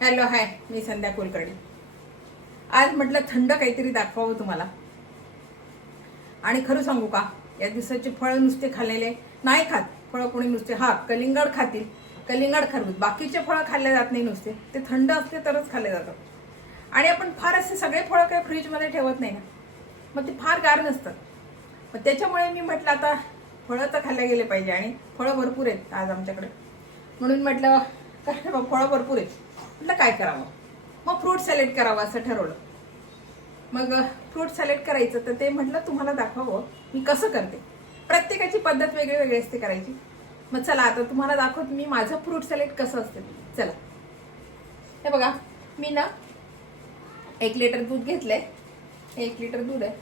Hello hi, मी संध्या कुलकर्णी. आज म्हटलं थंड काहीतरी दाखवावं तुम्हाला. आणि खरं सांगू का, या दिवसाचे फळं नुसते खाल्लेले नाही खात. फळं कोणी नुसते कलिंगड खातील, कलिंगड खरबूज, बाकीचे फळं खाल्ले जात नाही. नुसते ते थंड असते तरच खाल्ले जातात. आणि आपण फार असे सगळे फळं काही फ्रीजमध्ये ठेवत नाही ना, मग ते फार गार नसतं. मग त्याच्यामुळे मी म्हटलं आता फळं तर खाल्ले गेले पाहिजे. आणि फळं भरपूर आहेत आज आमच्याकडे, म्हणून म्हटलं काय फळं भरपूर आहेत, म्हटलं काय करावं. मग फ्रूट सॅलेड करावं असं ठरवलं. मग फ्रूट सॅलेड करायचं तर ते म्हटलं तुम्हाला दाखवावं मी कसं करते. प्रत्येकाची पद्धत वेगळी वेगळी असते करायची. मग चला आता तुम्हाला दाखवते मी माझं फ्रूट सॅलेड कसं असते. चला, हे बघा, मी ना 1 लिटर दूध घेतलंय. 1 लिटर दूध आहे.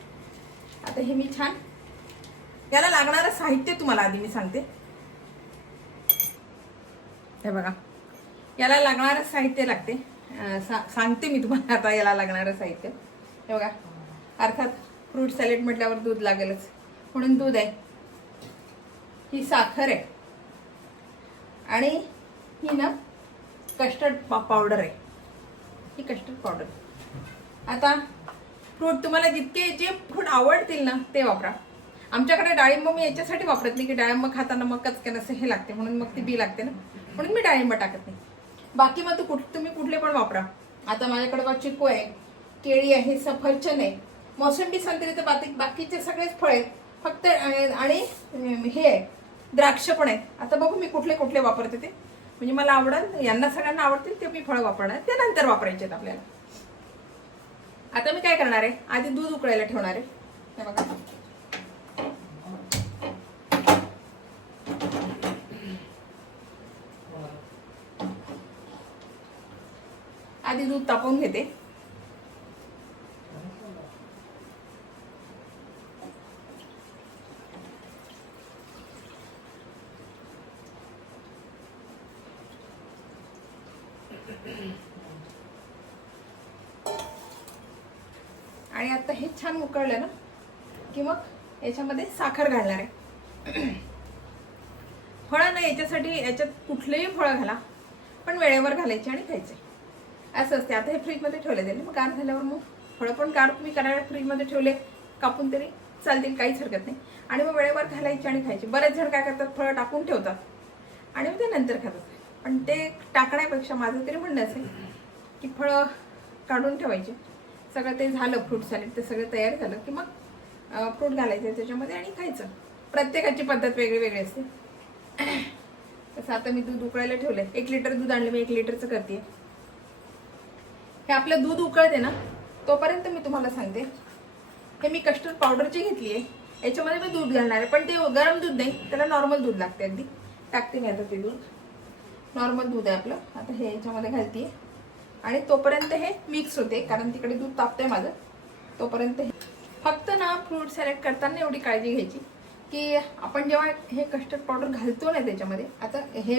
आता हे मी छान, याला लागणारं साहित्य तुम्हाला आधी मी सांगते. हे बघा, याला लागणारं साहित्य लागते. सांगते मी तुम्हाला आता याला लागणारं साहित्य. हे बघा, अर्थात फ्रूट सॅलेड म्हटल्यावर दूध लागेलच, म्हणून दूध आहे. ही साखर आहे आणि ही ना कस्टर्ड पावडर आहे. ही कस्टर्ड पावडर. आता फ्रूट तुम्हाला जितके जे फ्रूट आवडतील ना ते वापरा. आमच्याकडे डाळिंब मी याच्यासाठी वापरत नाही की डाळिंब खाताना मग कचकन असं हे लागते, म्हणून मग ती बी लागते ना, म्हणून मी डाळिंब टाकत नाही. बाकी मग तुम्ही कुठले पण वापरा. आता माझ्याकडे बघा चिकू आहे, केळी आहे, सफरचंद आहे, मोसंबी, संत्री, तर बाकीचे सगळेच फळ आहेत. फक्त आणि हे आहे, द्राक्ष पण आहेत. आता बघू मी कुठले कुठले वापरते ते, म्हणजे मला आवडेल, यांना सगळ्यांना आवडतील ते मी फळं वापरणार, ते नंतर वापरायचे आहेत आपल्याला. आता मी काय करणार आहे, आधी दूध उकळायला ठेवणार आहे. हे बघा, आधी दूध तापवून घेते. आणि आता हे छान उकळलं ना की मग याच्यामध्ये साखर घालणार आहे. फळं ना याच्यासाठी, याच्यात कुठलेही फळं घाला, पण वेळेवर घालायचे आणि खायचे असं असते. आता हे फ्रीजमध्ये ठेवले जाईल, मग गार झाल्यावर मग फळं पण गार तुम्ही करायला फ्रीजमध्ये ठेवले कापून तरी चालतील, काहीच हरकत नाही. आणि मग वेळेवर घालायचे आणि खायचे. बरेच जण काय करतात, फळं टाकून ठेवतात आणि मग ते नंतर खातात. पण ते टाकण्यापेक्षा माझं तरी म्हणणं असेल की फळं काढून ठेवायचे. सगळं ते झालं फ्रूट सॅलेड, ते सगळं तयार झालं की मग फ्रूट घालायचे त्याच्यामध्ये आणि खायचं. प्रत्येकाची पद्धत वेगळी वेगळी असते. तसं आता मी दूध उकळायला ठेवलंय. 1 लिटर दूध आणलं मी, 1 लिटरचं करते. हे आपलं दूध उकळते ना तोपर्यंत मी तुम्हाला सांगते, हे मी कस्टर्ड पावडरची घेतली आहे. याच्यामध्ये मी दूध घालणार आहे, पण ते गरम दूध नाही, त्याला नॉर्मल दूध लागते. अगदी टाकते मी आता ते दूध, नॉर्मल दूध आहे आपलं. आता हे याच्यामध्ये घालते आणि तोपर्यंत हे मिक्स होते, कारण तिकडे दूध तापतंय माझं. तोपर्यंत फक्त ना फ्रूट सॅलेड करताना एवढी काळजी घ्यायची की आपण जेव्हा हे कस्टर्ड पावडर घालतो ना त्याच्यामध्ये, आता हे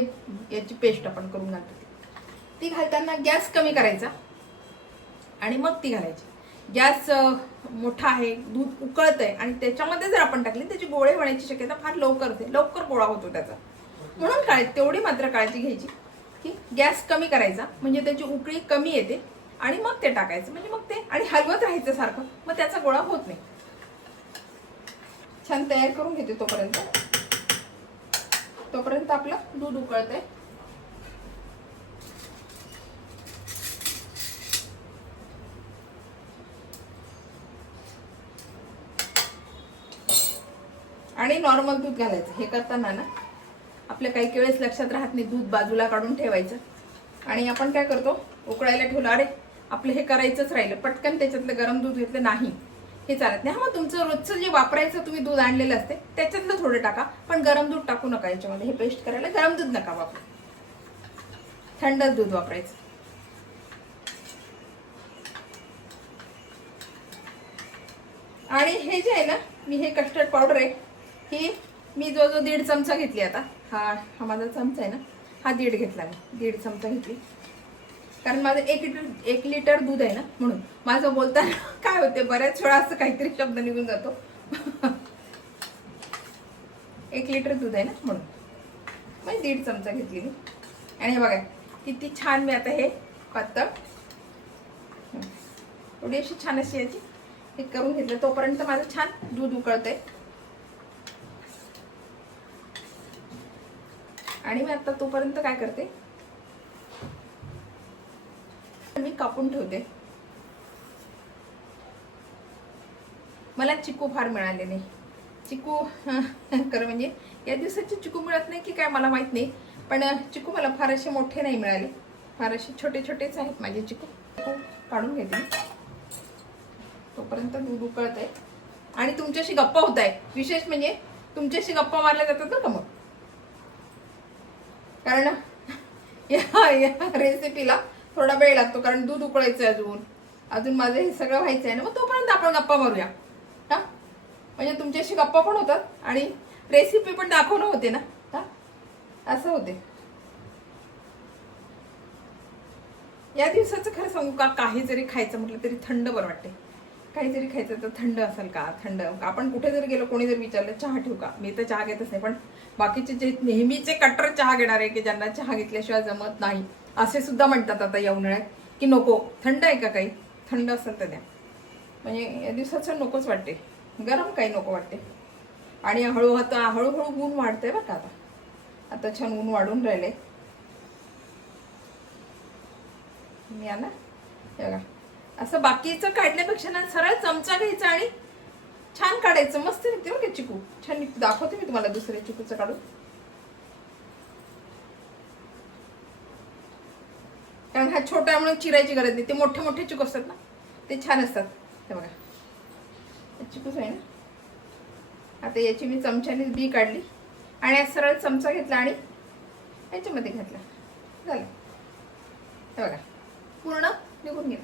याची पेस्ट आपण करून घालतो, ती घालताना गॅस कमी करायचा आणि मग ती घालायची. गॅस मोठा आहे, दूध उकळतंय आणि त्याच्यामध्ये जर आपण टाकली त्याची गोळे होण्याची शक्यता फार लवकर गोळा होतो त्याचा. म्हणून तेवढी मात्र काळजी घ्यायची की गॅस कमी करायचा, म्हणजे त्याची उकळी कमी येते आणि मग ते टाकायचं. म्हणजे मग ते आणि हलवत राहायचं सारखं, मग त्याचा गोळा होत नाही. छान तयार करून घेते तोपर्यंत आपलं दूध उकळतंय. आणि नॉर्मल दूध घालायचं. हे करताना ना आपल्या काही वेळेस लक्षात राहत नाही, दूध बाजूला काढून ठेवायचं आणि आपण काय करतो, उकळायला ठेवलं, अरे आपलं हे करायचंच राहिलं, पटकन त्याच्यातलं गरम दूध घेतलं, नाही हे चालत नाही. मग तुमचं रोजचं जे वापरायचं तुम्ही दूध आणलेलं असते त्याच्यातलं थोडं टाका, पण गरम दूध टाकू नका याच्यामध्ये. हे पेस्ट करायला गरम दूध नका वापरू, थंडच दूध वापरायचं. आणि हे जे आहे ना, मी हे कस्टर्ड पावडर आहे, ही मी जो 1.5 चमचा घेतली. आता हा माझा चमचा आहे ना, हा 1.5 घेतला मी, 1.5 चमचा घेतली. कारण माझं 1 लिटर दूध आहे ना, म्हणून माझं बोलताना काय होते, बऱ्याच वेळा असं काहीतरी शब्द निघून जातो. 1 लिटर दूध आहे ना, म्हणून मग 1.5 चमचा घेतली मी. आणि हे बघा किती छान मी आता हे पातळ थोडी अशी छान अशी याची हे करून घेतलं. तोपर्यंत माझं छान दूध उकळतंय आणि मी आता तोपर्यंत काय करते, मी कापून ठेवते. मला चिकू फार मिळाले नाही. चिकू खरं म्हणजे या दिवसाचे चिकू मिळत नाही की काय मला माहित नाही, पण चिकू मला फार असे मोठे नाही मिळाले, फार असे छोटे छोटेच आहेत माझे चिकू. काढून घेते तोपर्यंत दूध उकळत आहे आणि तुमच्याशी गप्पा होत आहे. विशेष म्हणजे तुमच्याशी गप्पा मारल्या जातात ना का मग, कारण या रेसिपीला थोडा वेळ लागतो, कारण दूध उकळायचं आहे अजून माझं हे सगळं व्हायचं आहे ना. मग तोपर्यंत आपण गप्पा मारूया हा, म्हणजे तुमच्याशी गप्पा पण होतात आणि रेसिपी पण दाखवणं होते ना हा, असं होते. या दिवसाचं खरं सांगू का, काही जरी खायचं म्हटलं तरी थंड बरं वाटते. काही जरी खायचं तर थंड असेल का, थंड. आपण कुठे जर गेलो, कोणी जर विचारलं चहा ठेवू का, मी तर चहा घेतच नाही, पण बाकीचे जे नेहमीचे कट्टर चहा घेणारे की ज्यांना चहा घेतल्याशिवाय जमत नाही असे सुद्धा म्हणतात आता या उन्हाळ्यात की नको थंड आहे का, काही थंड असेल तर द्या. म्हणजे या दिवसाचं नकोच वाटते, गरम काही नको वाटते. आणि हळूहळू ऊन वाढतंय बरं का, आता छान ऊन वाढून राहिले. मी ना बघा असं बाकीचं काढण्यापेक्षा ना सरळ चमचा घ्यायचा आणि छान काढायचं, मस्त निघते बघा चिकू, छान निघते. दाखवते मी तुम्हाला दुसऱ्या चिकूचं काढून, कारण हा छोटा म्हणून चिरायची गरज नाही. ते मोठे मोठे चिकू असतात ना, ते छान असतात. हे बघा चिकूच आहे ना. आता याची मी चमच्याने बी काढली आणि सरळ चमचा घेतला आणि याच्यामध्ये घातला, झालं. हे बघा पूर्ण निघून गेलं.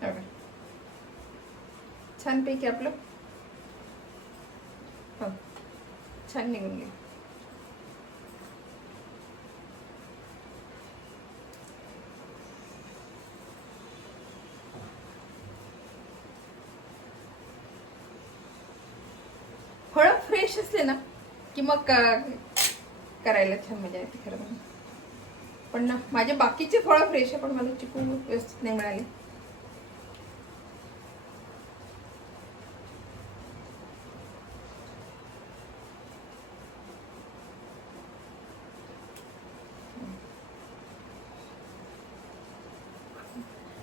हे बघा छानपैकी आपलं हो छान निघून गेलं. फळं फ्रेश असले ना की मग करायला छान मजा येते खरं म्हणजे. पण ना माझे बाकीचे फळं फ्रेश आहे, पण मला चिकू व्यवस्थित नाही मिळाले.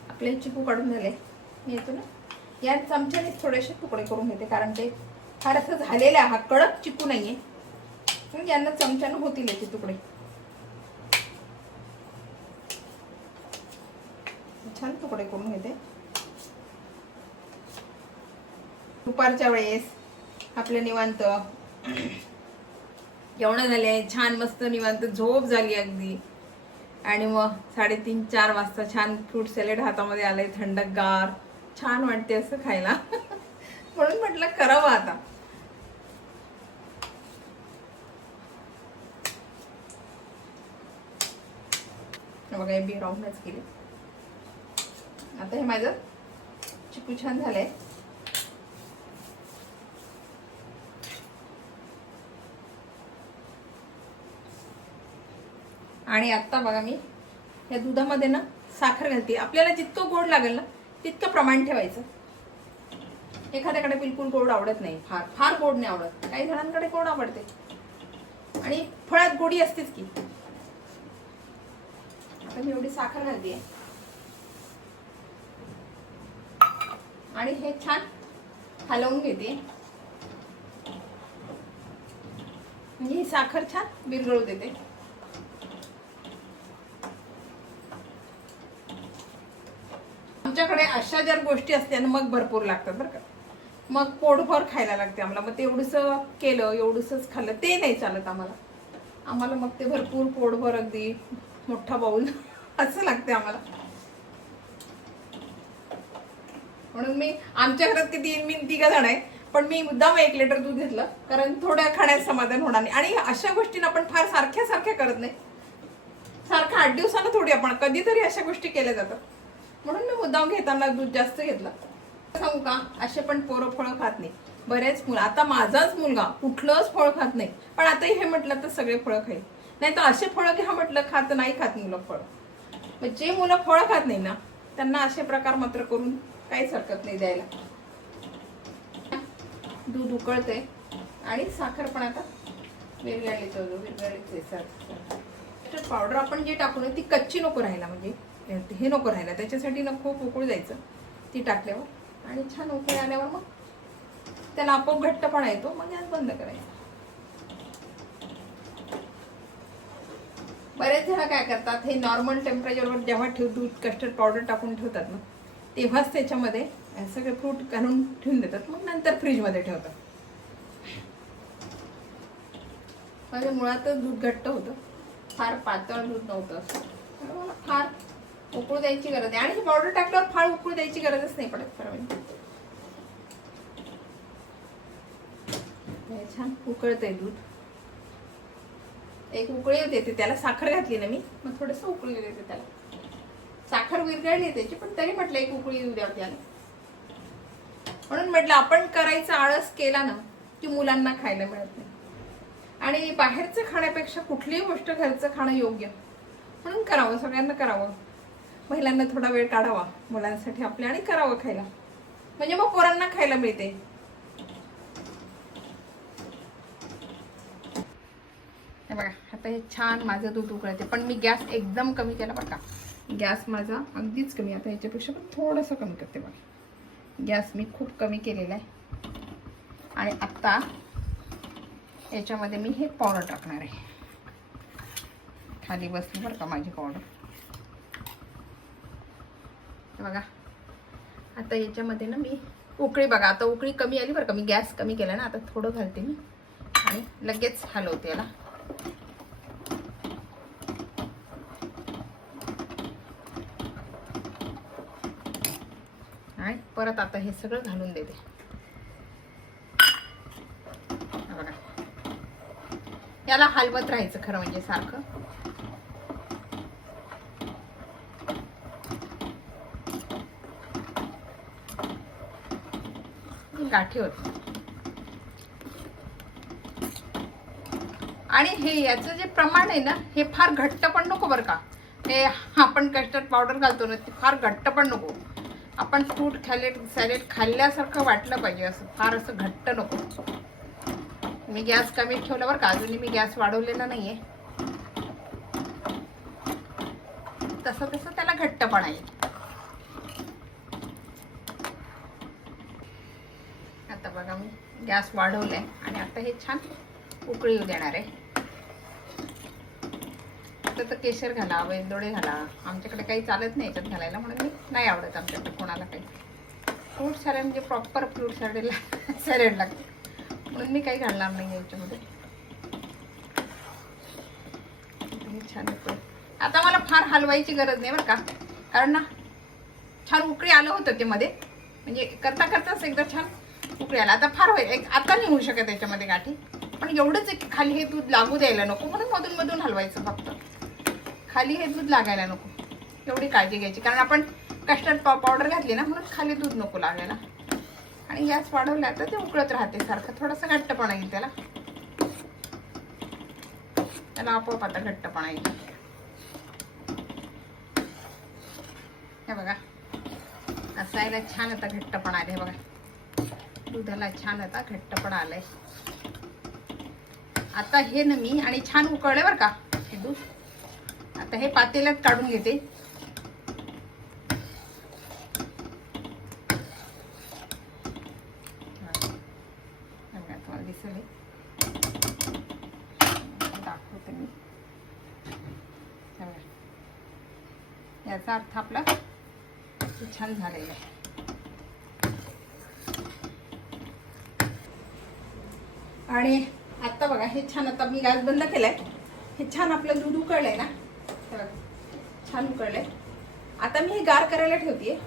आपले चिकू काढून झाले. मी येतो ना या चमच्याने थोडेसे तुकडे करून घेते, कारण ते फार असं झालेलं आहे, हा कडक चिकू नाहीये, यांना चमच्यानं होतील याचे तुकडे. छान तुकडे करून घेते. दुपारच्या वेळेस आपलं निवांत जेवण झाले, छान मस्त निवांत झोप झाली अगदी, आणि मग 3:30-4 वाजता छान फ्रूट सॅलेड हातामध्ये आलंय, थंडगार, छान वाटते असं खायला. म्हणून म्हटलं करावं आता. बघा हे बी राऊंडच केले. आता हे माझं चिकू छान झालंय. आणि आता बघा मी या दुधामध्ये ना साखर घालते. आपल्याला जितकं गोड लागेल ना तितकं प्रमाण ठेवायचं. एखाद्याकडे बिलकुल गोड आवडत नाही, फार फार गोड नाही आवडत, काही जणांकडे गोड आवडते आणि फळात गोडी असतेच की. आता मी एवढी साखर घालते आणि हे छान हलवून घेते, म्हणजे ही साखर छान विरघळू देते. आमच्याकडे अशा जर गोष्टी असल्या ना मग भरपूर लागतात बरं का, मग पोटभर खायला लागते आम्हाला. मग ते एवढंसं केलं, एवढंसंच खाल्लं ते नाही चालत आम्हाला. आम्हाला मग ते भरपूर पोटभर अगदी मोठा बाऊल असं लागते आम्हाला. म्हणून मी आमच्या घरात किती मी 3 जण आहे, पण मी मुद्दाम 1 लिटर दूध घेतलं, कारण थोड्या खाण्यात समाधान होणार नाही. आणि अशा गोष्टींना आपण फार सारख्या करत नाही, सारखं 8 दिवसानं थोडी, आपण कधीतरी अशा गोष्टी केल्या जातात. म्हणून मी मुद्दाम घेताना दूध जास्त घेतलं. सांगू का, असे पण पोरं फळं खात नाही. बरेच मुलं, आता माझाच मुलगा कुठलंच फळ खात नाही, पण आता हे म्हटलं तर सगळे फळं खाईल. नाही तर असे फळं घ्या म्हटलं खात नाही खात मुलं फळं. मग जे मुलं फळं खात नाही ना त्यांना असे प्रकार मात्र करून काहीच हरकत नाही द्यायला. दूध उकळते आणि साखर पण आता विरघळलीच कस्टर्ड पावडर आपण जे टाकू ना ती कच्ची नको राहायला, म्हणजे हे नको राहायला, त्याच्यासाठी ना खूप उकळू जायचं ती टाकल्यावर. आणि छान उकळी आल्यावर मग त्याला आपोआप घट्टपणा येतो, मग गॅस बंद करायचा. बरेच जण काय करतात, हे नॉर्मल टेम्परेचरवर जेव्हा दूध कस्टर्ड पावडर टाकून ठेवतात ना तेव्हाच त्याच्यामध्ये सगळे फ्रूट घालून ठेवून देतात, मग नंतर फ्रीजमध्ये ठेवतात. माझ्या मुळातच दूध घट्ट होतं, फार पातळ दूध नव्हतं असं, मला फार उकळू द्यायची गरज आहे. आणि पावडर टाकल्यावर फार उकळू द्यायची गरजच नाही पडत खरं म्हणजे. छान उकळतंय दूध, एक उकळी येते, त्याला साखर घातली ना मी, मग थोडस उकळी येते त्याला. साखर विरघळली त्याची, पण तरी म्हटलं एक उकळी येऊ द्या त्याला. म्हणून म्हटलं आपण करायचा आळस केला ना की मुलांना खायला मिळत नाही. आणि बाहेरचं खाण्यापेक्षा कुठलीही गोष्ट घरचं खाणं योग्य, म्हणून करावं, सगळ्यांना करावं. महिलांना थोडा वेळ काढावा मुलांसाठी आपल्या आणि करावं खायला, म्हणजे मग पोरांना खायला मिळते. हे बघा आता हे छान माझं दूध उकळते, पण मी गॅस एकदम कमी केला बरं का. गॅस माझा अगदीच कमी, आता याच्यापेक्षा पण थोडंसं कमी करते बघा. गॅस मी खूप कमी केलेला आहे. आणि आत्ता याच्यामध्ये मी हे पावडर टाकणार आहे. खाली बसली बरं का माझी पावडर. बघा आता याच्यामध्ये ना मी उकळी, बघा आता उकळी कमी आली बरं का, मी गॅस कमी केला ना, आता थोडं घालते मी आणि लगेच हलवते याला. आणि परत आता हे सगळं घालून देते. बघा याला हलवत राहायचं खरं म्हणजे सारखं. गाठी होत. आणि हे याचं जे प्रमाण आहे ना हे फार घट्ट पण नको बरं का. हे आपण कस्टर्ड पावडर घालतो ना ते फार घट्ट पण नको. आपण फ्रूट सॅलेड खाल्ल्यासारखं वाटलं पाहिजे, असं फार असं घट्ट नको. मी गॅस कमी ठेवला बरं का, अजूनही मी गॅस वाढवलेला नाहीये. तसं तसं त्याला घट्टपणा येईल. आता बघा मी गॅस वाढवलाय आणि आता हे छान उकळी येऊ देणार आहे. तर केशर घाला, वेलदोडे घाला, आमच्याकडे काही चालत नाही याच्यात घालायला, म्हणून मी नाही आवडत आमच्याकडे कोणाला काही. फ्रूट सॅलेड म्हणजे प्रॉपर फ्रूट सॅलेड लागते, म्हणून मी काही घालणार नाही याच्यामध्ये. छान उकळी. आता मला फार हलवायची गरज नाही बरं का, कारण ना छान उकळी आलं होतं ते मध्ये, म्हणजे करता करताच एकदा छान उकळी आला. आता फार होईल, आता नाही होऊ शकत याच्यामध्ये गाठी, पण एवढंच एक खाली हे दूध लागू द्यायला नको, म्हणून मधून मधून हलवायचं फक्त. खाली हे दूध लागायला नको एवढी काळजी घ्यायची, कारण आपण कस्टर्ड पावडर घातली ना, म्हणून खाली दूध नको लागायला. आणि गॅस वाढवला तर ते उकळत राहते सारखं, थोडंसं घट्टपणा येईल त्याला. त्याला आपोआप आता घट्टपणा येईल. हे बघा असायला छान आता घट्टपणा आले. बघा दुधाला छान आता घट्टपणा आलाय. आता हे ना मी आणि छान उकळले बरं का हे दूध. आता हे पातेल्यात काढून घेते. तुम्हाला दिसेल दाखवते मी. याचा अर्थ आपला छान झालेला आहे. आणि आता बघा हे छान, आता मी गॅस बंद केलाय. हे छान आपलं दूध उकळलंय ना, छान उकळलंय. आता मी हे गार करायला ठेवतेय.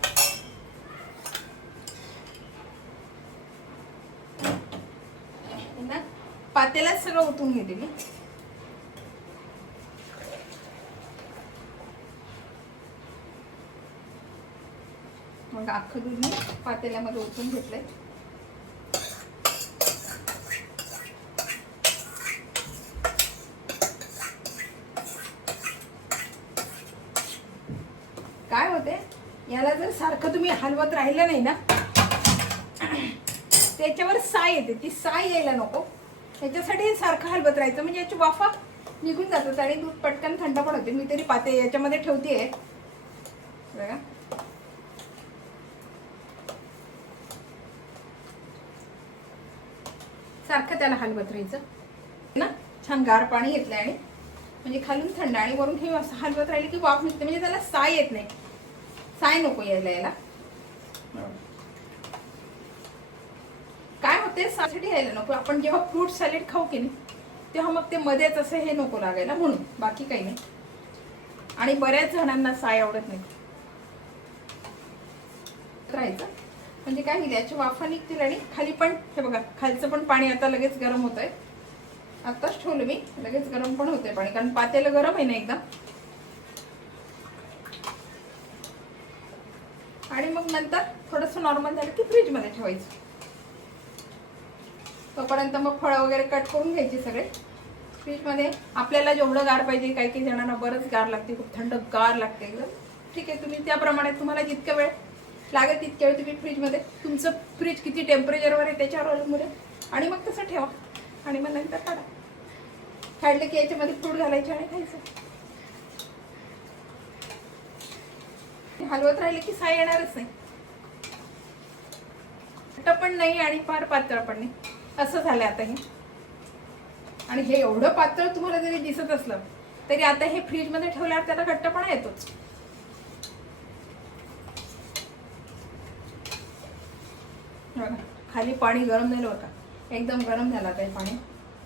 पातेल्यात सगळं ओतून घेते मी. मग अख्खं दूध मी पातेल्यामध्ये ओतून घेतलंय. काय होते, याला जर सारखं तुम्ही हलवत राहिलं नाही ना, त्याच्यावर साय येते, ती साय यायला नको. याच्यासाठी सारखं हलवत राहायचं, म्हणजे याची वाफा निघून जातात आणि दूध पटकन थंड पण होते. मी तरी पाते याच्यामध्ये ठेवते बघा. सारखं त्याला हलवत राहायचं ना. छान गार पाणी घेतलंय आणि म्हणजे खालून थंड आणि वरून हे असं हलवत राहिले की वाफ निघते, म्हणजे त्याला साय येत नाही. साय नको यायला याला. काय होते, सायसाठी यायला नको. आपण जेव्हा फ्रूट सॅलेड खाऊ की नाही तेव्हा मग ते मध्येच असं हे नको लागायला, म्हणून बाकी काही नाही. आणि बऱ्याच जणांना साय आवडत नाही. राहायचं म्हणजे काय होईल, याची वाफा निघतील आणि खाली पण हे बघा, खालचं पण पाणी आता लगेच गरम होत आहे. आत्ताच ठेवलं मी, लगेच गरम पण होते पाणी, कारण पातेलं गरम आहे ना एकदम. आणि मग नंतर थोडंसं नॉर्मल झालं की फ्रीजमध्ये ठेवायचं. तोपर्यंत मग फळं वगैरे कट करून घ्यायची सगळे फ्रीजमध्ये. आपल्याला जेवढं गार पाहिजे, काही काही जणांना बरंच गार लागते, खूप थंड गार लागते एकदम. ठीक आहे, तुम्ही त्याप्रमाणे तुम्हाला जितका वेळ लागेल तितक्या वेळ तुम्ही फ्रीजमध्ये, तुमचं फ्रीज किती टेम्परेचरवर आहे त्याच्यावर अवलंबून आहे. आणि मग तसं ठेवा आणि मग नंतर काढा. काढलं की याच्यामध्ये फ्रूट घालायचे आणि खायचं. हलवत राहिले की साय येणारच नाही. घट्ट पण नाही आणि फार पातळ पण नाही, असं झालंय आता हे. आणि हे एवढं पातळ तुम्हाला जरी दिसत असलं तरी आता हे फ्रीजमध्ये ठेवल्यावर त्याला घट्टपणा येतोच. खाली पाणी गरम झालं होतं, एकदम गरम झालं आता हे पाणी.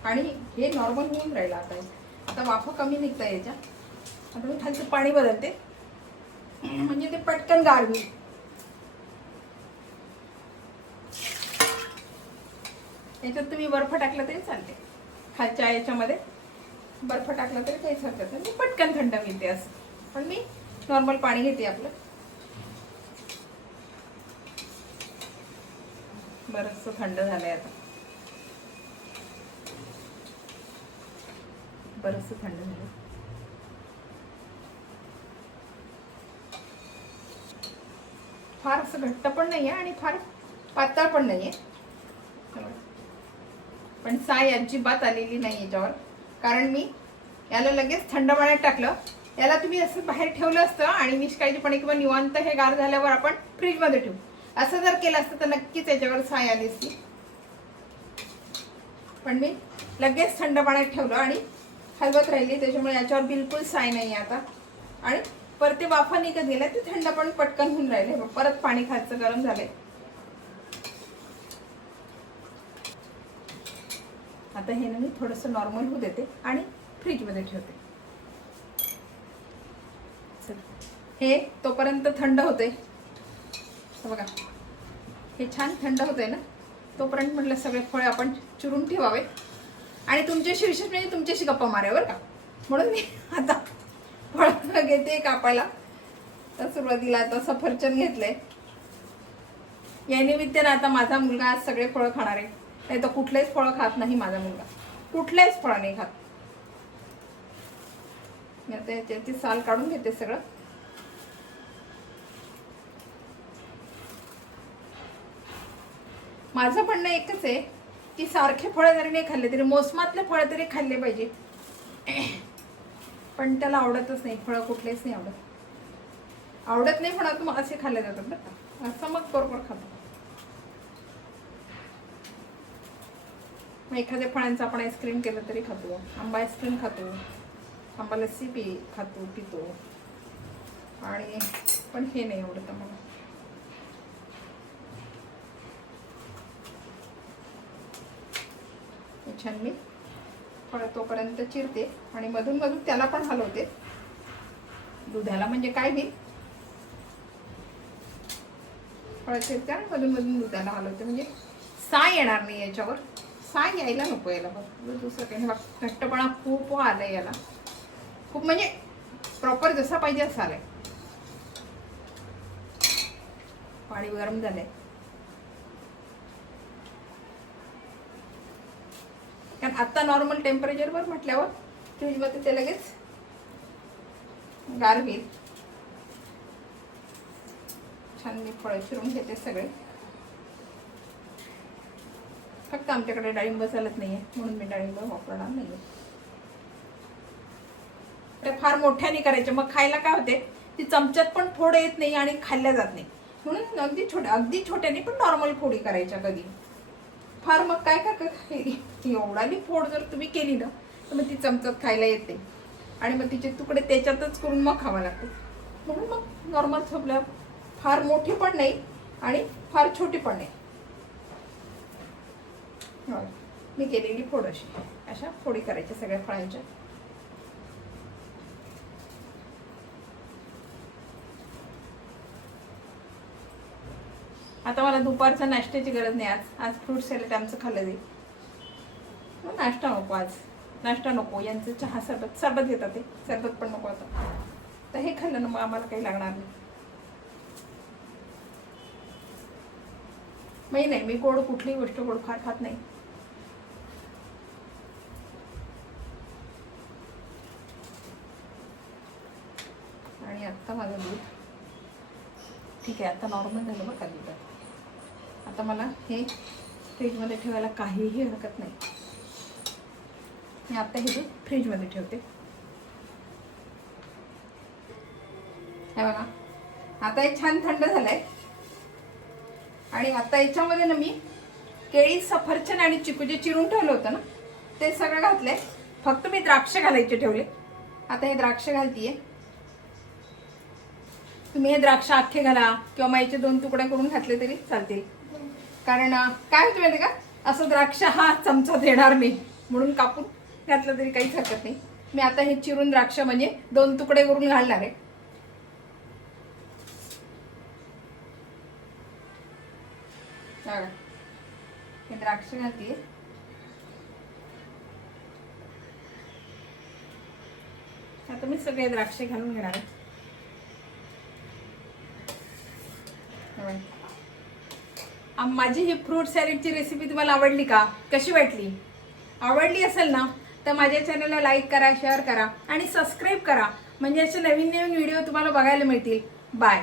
आणि हे नॉर्मल होऊन राहिलं आता. आता वाफा कमी निघता याच्या. आता मी खालचं पाणी बदलते म्हणजे ते पटकन गार होईल. याच्यात तुम्ही बर्फ टाकला तरी चालते, खालच्या याच्यामध्ये बर्फ टाकला तरी काहीच हरकत नाही, पटकन थंड मिळते असं. पण मी नॉर्मल पाणी घेते आपलं. बरंचसं थंड झालंय आता, बरंचसं थंड झालं. फार असं घट्ट पण नाहीये आणि फार पातळ पण नाहीये. पण साय अजिबात आलेली नाही याच्यावर, कारण मी याला लगेच थंड पाण्यात टाकलं. याला तुम्ही असं बाहेर ठेवलं असतं आणि निष्काळजीपणे किंवा निवांत हे गार झाल्यावर आपण फ्रीजमध्ये ठेवू, असं जर केलं असतं तर नक्कीच याच्यावर साय आली असती. पण मी लगेच थंड पाण्यात ठेवलं आणि हलवत राहिली, त्याच्यामुळे याच्यावर बिलकुल साय नाही आता. आणि परत ते वाफा निघत गेल्या, ते थंड पण पटकन होऊन राहिले. परत पाणी खालचं गरम झालंय. आता हे ना मी थोडंसं नॉर्मल होऊ देते आणि फ्रीजमध्ये ठेवते. हे तोपर्यंत थंड होते बघा. हे छान थंड होतंय ना, तोपर्यंत म्हटलं सगळे फळे आपण चिरून ठेवावे आणि तुमच्याशी विशेष म्हणजे तुमच्याशी गप्पा मारे बरं का. म्हणून मी आता फळं घेते कापायला. तर सुरुवातीला आता सफरचंद घेतलंय. या निमित्तानं आता माझा मुलगा आज सगळे फळं खाणार आहे. नाही तर कुठलेच फळं खात नाही माझा मुलगा, कुठलेच फळं नाही खात. मी आता याची साल काढून घेते सगळं. माझं म्हणणं एकच आहे की सारखे फळं जरी नाही खाल्ले तरी मोसमातले फळं तरी खाल्ले पाहिजे. पण त्याला आवडतच नाही फळं, कुठलेच नाही आवडत. आवडत नाही फळं मग असे खाल्ले जातात बरं का, असं मग बरोबर खातो. मग एखाद्या फळांचं आपण आईस्क्रीम केलं तरी खातो, आंबा आईस्क्रीम खातो, आंबा लस्सी पितो. आणि पण हे नाही आवडत मला. छान मी फळ तोपर्यंत चिरते आणि मधून मधून त्याला पण हलवते. दुधाला म्हणजे काय होईल, फळ चिरते आणि मधून मधून दुधाला हलवते, म्हणजे साय येणार नाही याच्यावर. साय यायला नको याला. बघ दुसरं काही घट्टपणा खूप आलाय याला, खूप म्हणजे प्रॉपर जसा पाहिजे असं आलाय. पाणी गरम झालंय, कारण आता नॉर्मल टेम्परेचरवर म्हटल्यावर फ्रीजमध्ये ते लगेच गार होईल. छान मी फळं चिरून घेते सगळे. फक्त आमच्याकडे डाळिंब चालत नाहीये म्हणून मी डाळिंब वापरणार नाहीये. ते फार मोठ्याने करायचे, मग खायला काय होते, ती चमच्यात पण फोड येत नाही आणि खाल्ल्या जात नाही. म्हणून अगदी छोट्याने पण नॉर्मल फोडी करायच्या कधी. फार मग काय एवढाली फोड जर तुम्ही केली ना तर मग ती चमच्यात खायला येते आणि मग तिचे तुकडे त्याच्यातच करून मग खावा लागते. म्हणून मग नॉर्मल आपल्या फार मोठी पण नाही आणि फार छोटी पण नाही. मी केलेली फोड अशा फोडी करायच्या सगळ्या फळांच्या. आता मला दुपारचा नाश्त्याची गरज नाही. आज फ्रूट सॅलेड आमचं खाल्लं जाईल. नाश्ता नको आज, नाश्ता नको. यांचं चहा सरबत घेतात ते, सरबत पण नको आता. तर हे खाल्लं ना मग आम्हाला काही लागणार नाही. मी गोड कुठलीही गोष्ट गोड फार खात नाही. आणि आता माझं दूध ठीक आहे, आता नॉर्मल झालं बघा दूध. आता मला हे फ्रीजमध्ये ठेवायला काहीही हरकत नाही. मी आता हे दूध फ्रीजमध्ये ठेवते. हे बघा आता हे छान थंड झालंय. आणि आता याच्यामध्ये ना मी केळी, सफरचंद आणि चिकू जे चिरून ठेवलं होतं ना ते सगळं घातलंय. फक्त मी द्राक्ष घालायचे ठेवले. आता हे द्राक्ष घालतीये. तुम्ही हे द्राक्ष अख्खे घाला किंवा माईचे 2 तुकडे करून घातले तरी चालतील. कारण काय होतं माहिती का, असं द्राक्ष हा चमचा देणार नाही म्हणून कापून घातलं तरी काहीच हरकत नाही. मी आता हे चिरून द्राक्ष म्हणजे 2 तुकडे करून घालणार आहे. हे द्राक्ष घालतीये. आता मी सगळे द्राक्ष घालून घेणार आहे. माझी ही फ्रूट सॅलेडची रेसिपी तुम्हाला आवडली का, कशी वाटली? आवडली असेल ना तर माझ्या चॅनलला लाईक करा, शेअर करा आणि सबस्क्राईब करा. म्हणजे असे नवीन व्हिडिओ तुम्हाला बघायला मिळतील. बाय.